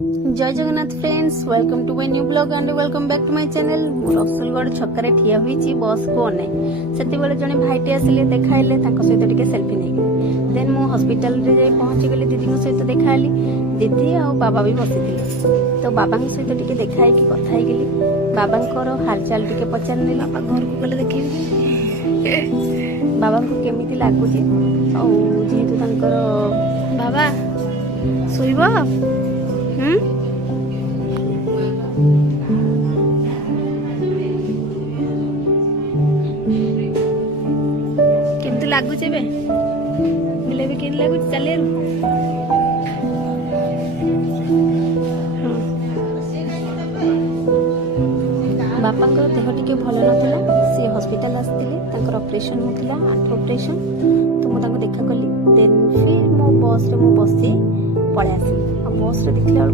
जय Jagannath friends, welcome to my new blog and welcome back to my channel. Rasulgarh छकरे ठिया होईची बस को अने सेति बेले जने भाईटे आसिले देखाइले ताको सहित टिके सेल्फी नेगी। देन मो हॉस्पिटल रे जाई पहुंची गेली, दीदी को सहित देखाइली। दीदी आ बाबा भी बसिथिले, तो बाबा के सहित टिके देखाई कि कथा हे गेली। बाबा को हालचाल टिके पचारनी, बाबा घर को गले देखिबी बाबा को केमिति लागुची आ जेहेतु तांकर बाबा सुइबो केमती लागुचे बे मिले भी केन लागुच चले बापांकर देह टिके भल नथिला, सी हॉस्पिटल आस्तिले, तांकर ऑपरेशन होतिला, आंठ ऑपरेशन। तो मु तांको देखा कली। देन फिर मो बस रे मु बसी पळे आसी, बस रे देखला